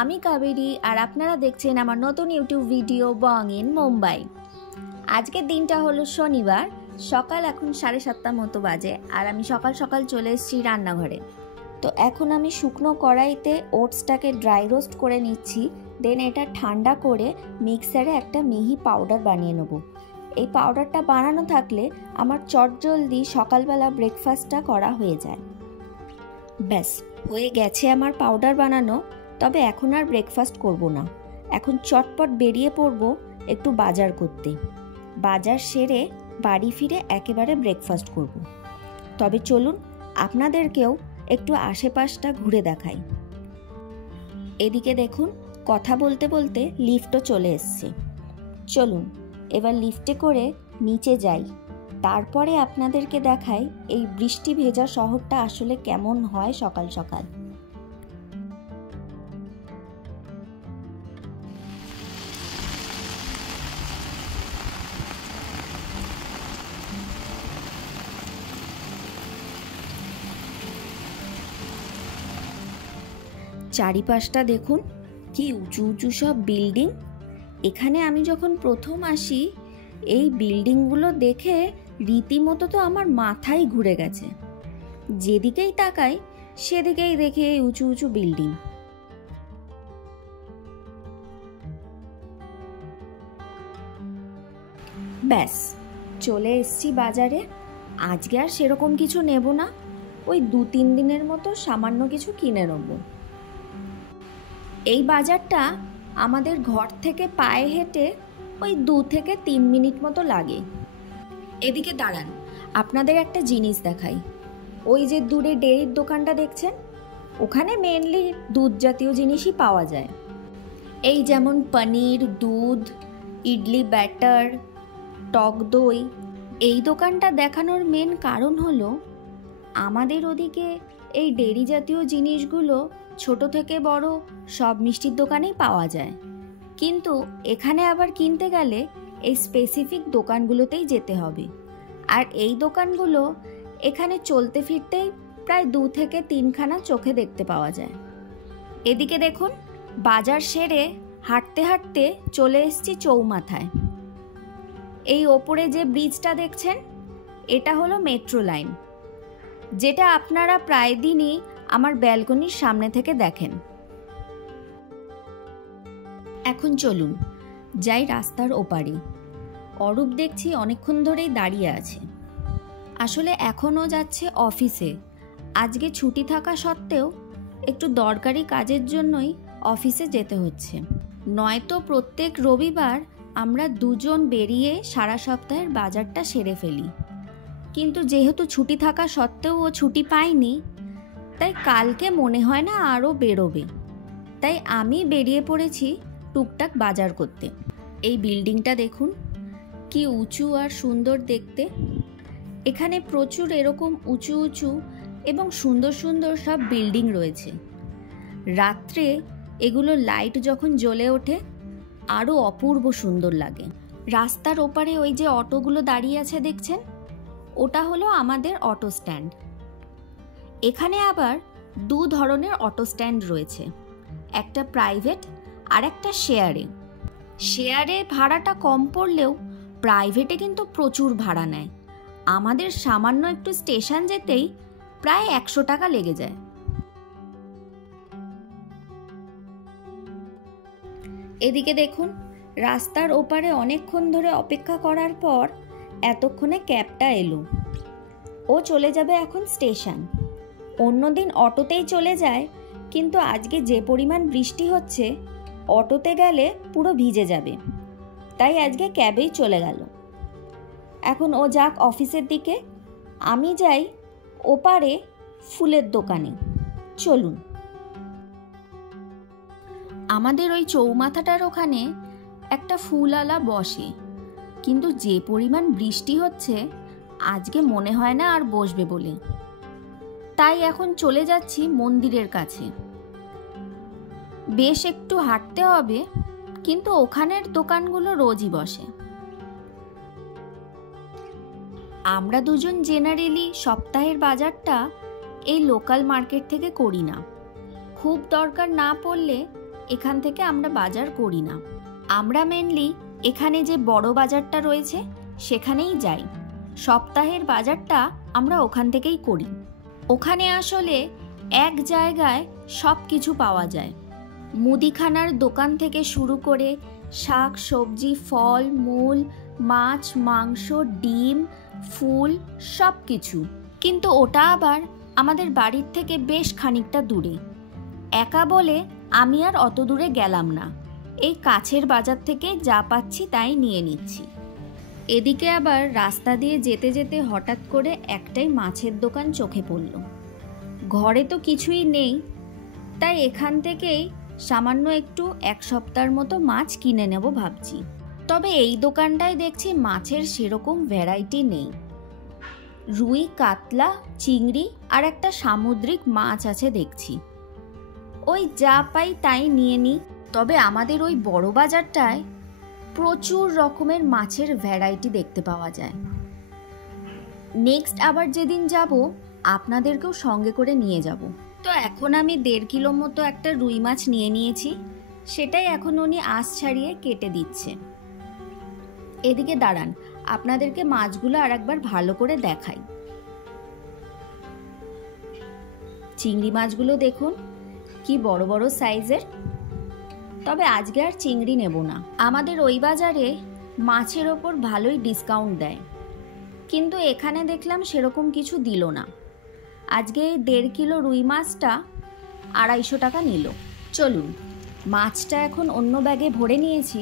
আমি কাবেরী আর আপনারা দেখছেন আমার নতুন YouTube video Bong in Mumbai. আজকের দিনটা হলো শনিবার, সকাল এখন 7:30 মতো বাজে আর আমি সকাল সকাল চলে এসেছি রান্নাঘরে। তো এখন আমি শুকনো কড়াইতে ওটসটাকে ড্রাই রোস্ট করে নিচ্ছি, দেন এটা ঠান্ডা করে মিক্সারে একটা মিহি পাউডার বানিয়ে নেব। এই পাউডারটা বানানো থাকলে আমার চটজলদি সকালবেলা ব্রেকফাস্টটা করা হয়ে যায়। ব্যাস হয়ে গেছে আমার পাউডার বানানো। তবে এখন আর ব্রেকফাস্ট করব না, এখন চটপট বেরিয়ে পড়ব একটু বাজার করতে। বাজার সেরে বাড়ি ফিরে একেবারে ব্রেকফাস্ট করব। তবে চলুন আপনাদেরকেও একটু আশেপাশটা ঘুরে দেখাই। এদিকে দেখুন, কথা বলতে বলতে লিফটও চলে এসছে। চলুন এবার লিফটে করে নিচে যাই, তারপরে আপনাদেরকে দেখাই এই বৃষ্টি ভেজা শহরটা আসলে কেমন হয় সকাল সকাল। চারিপাশটা দেখুন কি উঁচু উঁচু সব বিল্ডিং। এখানে আমি যখন প্রথম আসি এই বিল্ডিংগুলো দেখে রীতিমতো তো আমার মাথাই ঘুরে গেছে। যেদিকেই তাকাই সেদিকেই দেখি এই উঁচু উঁচু বিল্ডিং। ব্যাস চলে এসছি বাজারে। আজকে আর সেরকম কিছু নেব না, ওই 2-3 দিনের মতো সামান্য কিছু কিনে নেব। এই বাজারটা আমাদের ঘর থেকে পায়ে হেঁটে ওই 2 থেকে 3 মিনিট মতো লাগে। এদিকে দাঁড়ান, আপনাদের একটা জিনিস দেখাই। ওই যে দূরে ডেয়ারির দোকানটা দেখছেন, ওখানে মেনলি দুধ জাতীয় জিনিসই পাওয়া যায়। এই যেমন পনির, দুধ, ইডলি ব্যাটার, টক দই। এই দোকানটা দেখানোর মেন কারণ হলো আমাদের ওদিকে এই ডেয়ারি জাতীয় জিনিসগুলো ছোট থেকে বড় সব মিষ্টির দোকানেই পাওয়া যায়, কিন্তু এখানে আবার কিনতে গেলে এই স্পেসিফিক দোকানগুলোতেই যেতে হবে। আর এই দোকানগুলো এখানে চলতে ফিরতেই প্রায় 2 থেকে 3খানা চোখে দেখতে পাওয়া যায়। এদিকে দেখুন, বাজার সেরে হাঁটতে হাঁটতে চলে এসেছি চৌমাথায়। এই ওপরে যে ব্রিজটা দেখছেন, এটা হলো মেট্রো লাইন, যেটা আপনারা প্রায় দিনই আমার ব্যালকনির সামনে থেকে দেখেন। এখন চলুন যাই রাস্তার ওপারে। অরূপ দেখছি অনেকক্ষণ ধরেই দাঁড়িয়ে আছে। আসলে এখনও যাচ্ছে অফিসে। আজকে ছুটি থাকা সত্ত্বেও একটু দরকারি কাজের জন্যই অফিসে যেতে হচ্ছে। নয়তো প্রত্যেক রবিবার আমরা দুজন বেরিয়ে সারা সপ্তাহের বাজারটা সেরে ফেলি, কিন্তু যেহেতু ছুটি থাকা সত্ত্বেও ও ছুটি পায়নি, তাই কালকে মনে হয় না আরও বেরোবে। তাই আমি বেরিয়ে পড়েছি টুকটাক বাজার করতে। এই বিল্ডিংটা দেখুন কি উঁচু আর সুন্দর দেখতে। এখানে প্রচুর এরকম উঁচু উঁচু এবং সুন্দর সুন্দর সব বিল্ডিং রয়েছে। রাত্রে এগুলো লাইট যখন জ্বলে ওঠে আরও অপূর্ব সুন্দর লাগে। রাস্তার ওপারে ওই যে অটোগুলো দাঁড়িয়ে আছে দেখছেন, ওটা হলো আমাদের অটো স্ট্যান্ড। এখানে আবার 2 ধরনের অটো স্ট্যান্ড রয়েছে, একটা প্রাইভেট আর একটা শেয়ারে। শেয়ারে ভাড়াটা কম পড়লেও প্রাইভেটে কিন্তু প্রচুর ভাড়া নেয়। আমাদের সামান্য একটু স্টেশন যেতেই প্রায় 100 টাকা লেগে যায়। এদিকে দেখুন, রাস্তার ওপারে অনেকক্ষণ ধরে অপেক্ষা করার পর এতক্ষণে ক্যাবটা এলো। ও চলে যাবে এখন স্টেশন। অন্যদিন অটোতেই চলে যায়, কিন্তু আজকে যে পরিমাণ বৃষ্টি হচ্ছে অটোতে গেলে পুরো ভিজে যাবে, তাই আজকে ক্যাবেই চলে গেল। এখন ও যাক অফিসের দিকে, আমি যাই ওপারে ফুলের দোকানে। চলুন। আমাদের ওই চৌমাথাটার ওখানে একটা ফুলওয়ালা বসে, কিন্তু যে পরিমাণ বৃষ্টি হচ্ছে আজকে মনে হয় না আর বসবে বলে। তাই এখন চলে যাচ্ছি মন্দিরের কাছে। বেশ একটু হাঁটতে হবে, কিন্তু ওখানের দোকানগুলো রোজই বসে। আমরা দুজন জেনারেলি সপ্তাহের বাজারটা এই লোকাল মার্কেট থেকে করি না। খুব দরকার না পড়লে এখান থেকে আমরা বাজার করি না। আমরা মেনলি এখানে যে বড় বাজারটা রয়েছে সেখানেই যাই। সপ্তাহের বাজারটা আমরা ওখান থেকেই করি। ওখানে আসলে এক জায়গায় সব কিছু পাওয়া যায়। মুদিখানার দোকান থেকে শুরু করে শাক সবজি, ফল মূল, মাছ মাংস, ডিম, ফুল, সব কিছু। কিন্তু ওটা আবার আমাদের বাড়ির থেকে বেশ খানিকটা দূরে। একা বলে আমি আর অত দূরে গেলাম না। এই কাছের বাজার থেকে যা পাচ্ছি তাই নিয়ে নিচ্ছি। এদিকে আবার রাস্তা দিয়ে যেতে যেতে হঠাৎ করে একটাই মাছের দোকান চোখে পড়ল। ঘরে তো কিছুই নেই, তাই এখান থেকেই সামান্য একটু এক সপ্তাহের মতো মাছ কিনে নেব ভাবছি। তবে এই দোকানটায় দেখছি মাছের সেরকম ভ্যারাইটি নেই। রুই, কাতলা, চিংড়ি আর একটা সামুদ্রিক মাছ আছে দেখছি। ওই যা পাই তাই নিয়ে নিই। তবে আমাদের ওই বড় বাজারটায় প্রচুর রকমের মাছের ভ্যারাইটি দেখতে পাওয়া যায়। নেক্সট আবার যেদিন যাব আপনাদেরকেও সঙ্গে করে নিয়ে যাব। তো এখন আমি 1.5 কিলো মতো একটা রুই মাছ নিয়ে নিয়েছি। সেটাই এখন উনি আঁশ ছাড়িয়ে কেটে দিচ্ছে। এদিকে দাঁড়ান, আপনাদেরকে মাছগুলো আর একবার ভালো করে দেখাই। চিংড়ি মাছগুলো দেখুন কি বড় বড় সাইজের। তবে আজকে আর চিংড়ি নেব না। আমাদের ওই বাজারে মাছের ওপর ভালোই ডিসকাউন্ট দেয়, কিন্তু এখানে দেখলাম সেরকম কিছু দিল না। আজকে এই 1.5 কিলো রুই মাছটা 250 টাকা নিল। চলুন, মাছটা এখন অন্য ব্যাগে ভরে নিয়েছি।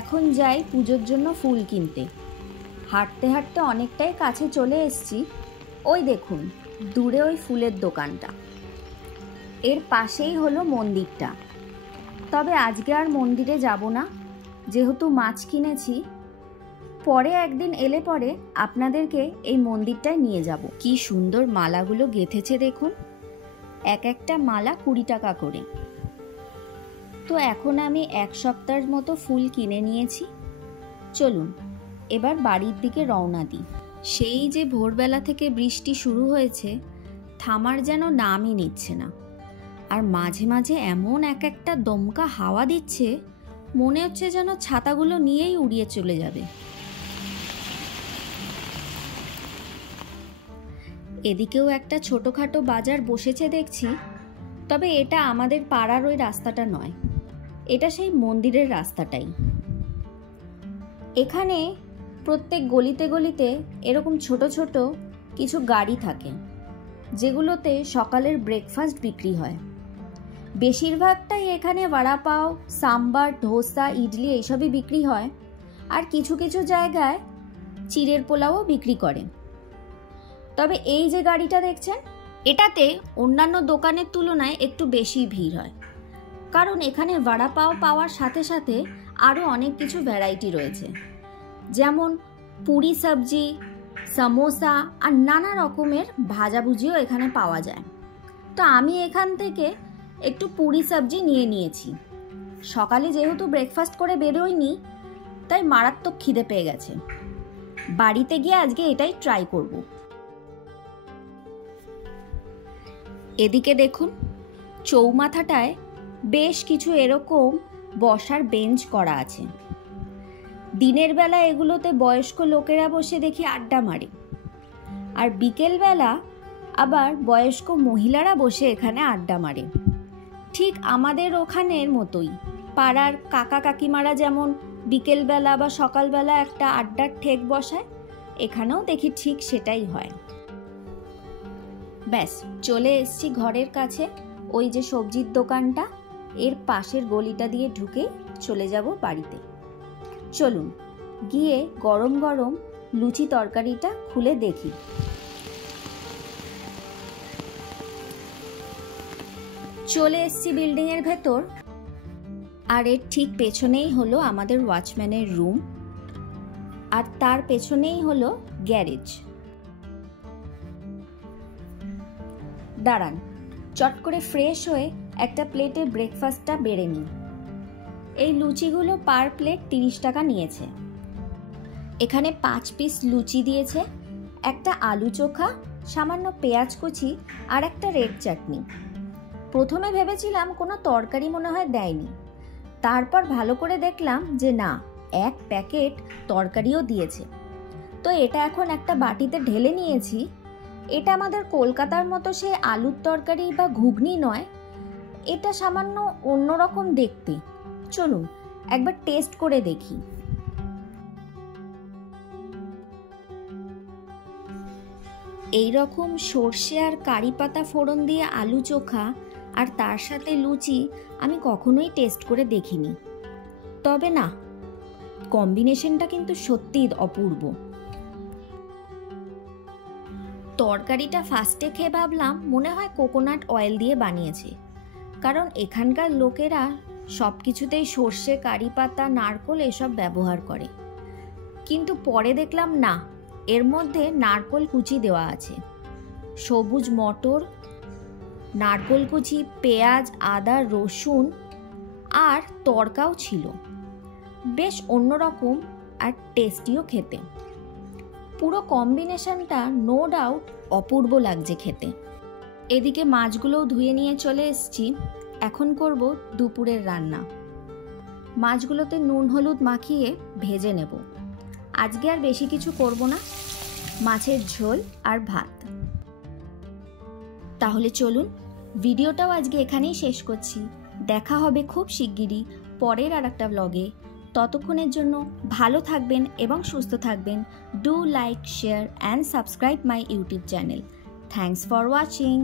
এখন যাই পুজোর জন্য ফুল কিনতে। হাঁটতে হাঁটতে অনেকটাই কাছে চলে এসেছি। ওই দেখুন দূরে ওই ফুলের দোকানটা, এর পাশেই হলো মন্দিরটা। তবে আজকে আর মন্দিরে যাব না, যেহেতু মাছ কিনেছি। পরে একদিন এলে পরে আপনাদেরকে এই মন্দিরটায় নিয়ে যাব। কি সুন্দর মালাগুলো গেঁথেছে দেখুন, এক একটা মালা 20 টাকা করে। তো এখন আমি 1 সপ্তাহের মতো ফুল কিনে নিয়েছি। চলুন এবার বাড়ির দিকে রওনা দিই। সেই যে ভোরবেলা থেকে বৃষ্টি শুরু হয়েছে, থামার যেন নামই নিচ্ছে না। আর মাঝে মাঝে এমন এক একটা দমকা হাওয়া দিচ্ছে, মনে হচ্ছে যেন ছাতাগুলো নিয়েই উড়িয়ে চলে যাবে। এদিকেও একটা ছোটোখাটো বাজার বসেছে দেখছি। তবে এটা আমাদের পাড়ার ওই রাস্তাটা নয়, এটা সেই মন্দিরের রাস্তাটাই। এখানে প্রত্যেক গলিতে গলিতে এরকম ছোট ছোট কিছু গাড়ি থাকে, যেগুলোতে সকালের ব্রেকফাস্ট বিক্রি হয়। বেশিরভাগটাই এখানে বড়া পাও, সাম্বার, ধোসা, ইডলি এইসবই বিক্রি হয়। আর কিছু কিছু জায়গায় চিড়ের পোলাও বিক্রি করে। তবে এই যে গাড়িটা দেখছেন, এটাতে অন্যান্য দোকানের তুলনায় একটু বেশি ভিড় হয়, কারণ এখানে বড়া পাও পাওয়ার সাথে সাথে আরও অনেক কিছু ভ্যারাইটি রয়েছে, যেমন পুরি সবজি, সমোসা আর নানা রকমের ভাজাভুজিও এখানে পাওয়া যায়। তো আমি এখান থেকে একটু পুরি সবজি নিয়ে নিয়েছি। সকালে যেহেতু ব্রেকফাস্ট করে বেরোইনি, তাই মারাত্মক খিদে পেয়ে গেছে। বাড়িতে গিয়ে আজকে এটাই ট্রাই করব। এদিকে দেখুন, চৌমাথাটায় বেশ কিছু এরকম বসার বেঞ্চ করা আছে। দিনের বেলা এগুলোতে বয়স্ক লোকেরা বসে দেখি আড্ডা মারে, আর বিকেলবেলা আবার বয়স্ক মহিলারা বসে এখানে আড্ডা মারে। ঠিক আমাদের ওখানের মতোই পাড়ার কাকা কাকিমারা যেমন বিকেলবেলা বা সকালবেলা একটা আড্ডার ঠেক বসায়, এখানেও দেখি ঠিক সেটাই হয়। ব্যাস চলে এসছি ঘরের কাছে। ওই যে সবজির দোকানটা, এর পাশের গলিটা দিয়ে ঢুকে চলে যাব বাড়িতে। চলুন গিয়ে গরম গরম লুচি তরকারিটা খুলে দেখি। চলে এসছি বিল্ডিংয়ের ভেতর, আর এর ঠিক পেছনেই হলো আমাদের ওয়াচম্যানের রুম, আর তার পেছনেই হলো গ্যারেজ। দাঁড়ান, চট করে ফ্রেশ হয়ে একটা প্লেটে ব্রেকফাস্টটা বেড়ে নিই। এই লুচিগুলো পার প্লেট 30 টাকা নিয়েছে। এখানে 5 পিস লুচি দিয়েছে, একটা আলু চোখা, সামান্য পেঁয়াজ কুচি আর একটা রেড চাটনি। প্রথমে ভেবেছিলাম কোনো তরকারি মনে হয় দেয়নি, তারপর ভালো করে দেখলাম যে না, এক প্যাকেট তরকারিও দিয়েছে। তো এটা এখন একটা বাটিতে ঢেলে নিয়েছি। এটা আমাদের কলকাতার মতো সে আলুর তরকারি বা ঘুগনি নয়, এটা সামান্য অন্যরকম দেখতে। চলুন একবার টেস্ট করে দেখি। এই রকম সর্ষে আর কারি পাতা ফোড়ন দিয়ে আলু চোখা আর তার সাথে লুচি আমি কখনোই টেস্ট করে দেখিনি। তবে না, কম্বিনেশনটা কিন্তু সত্যিই অপূর্ব। তরকারিটা ফার্স্টে খেয়ে ভাবলাম মনে হয় কোকোনাট অয়েল দিয়ে বানিয়েছে, কারণ এখানকার লোকেরা সব কিছুতেই সর্ষে, কারি পাতা, নারকোল এসব ব্যবহার করে। কিন্তু পরে দেখলাম না, এর মধ্যে নারকোল কুচি দেওয়া আছে, সবুজ মটর, নারকোল কুচি, পেঁয়াজ, আদা, রসুন আর তড়কাও ছিল। বেশ অন্যরকম আর টেস্টিও খেতে। পুরো কম্বিনেশনটা নো ডাউট অপূর্ব লাগছে খেতে। এদিকে মাছগুলোও ধুয়ে নিয়ে চলে এসেছি। এখন করব দুপুরের রান্না। মাছগুলোতে নুন হলুদ মাখিয়ে ভেজে নেব। আজকে আর বেশি কিছু করব না, মাছের ঝোল আর ভাত। তাহলে চলুন, ভিডিওটাও আজকে এখানেই শেষ করছি। দেখা হবে খুব শিগগিরই পরের আর একটা ব্লগে। ততক্ষণের জন্য ভালো থাকবেন এবং সুস্থ থাকবেন। Do like, share and subscribe my YouTube channel. Thanks for watching.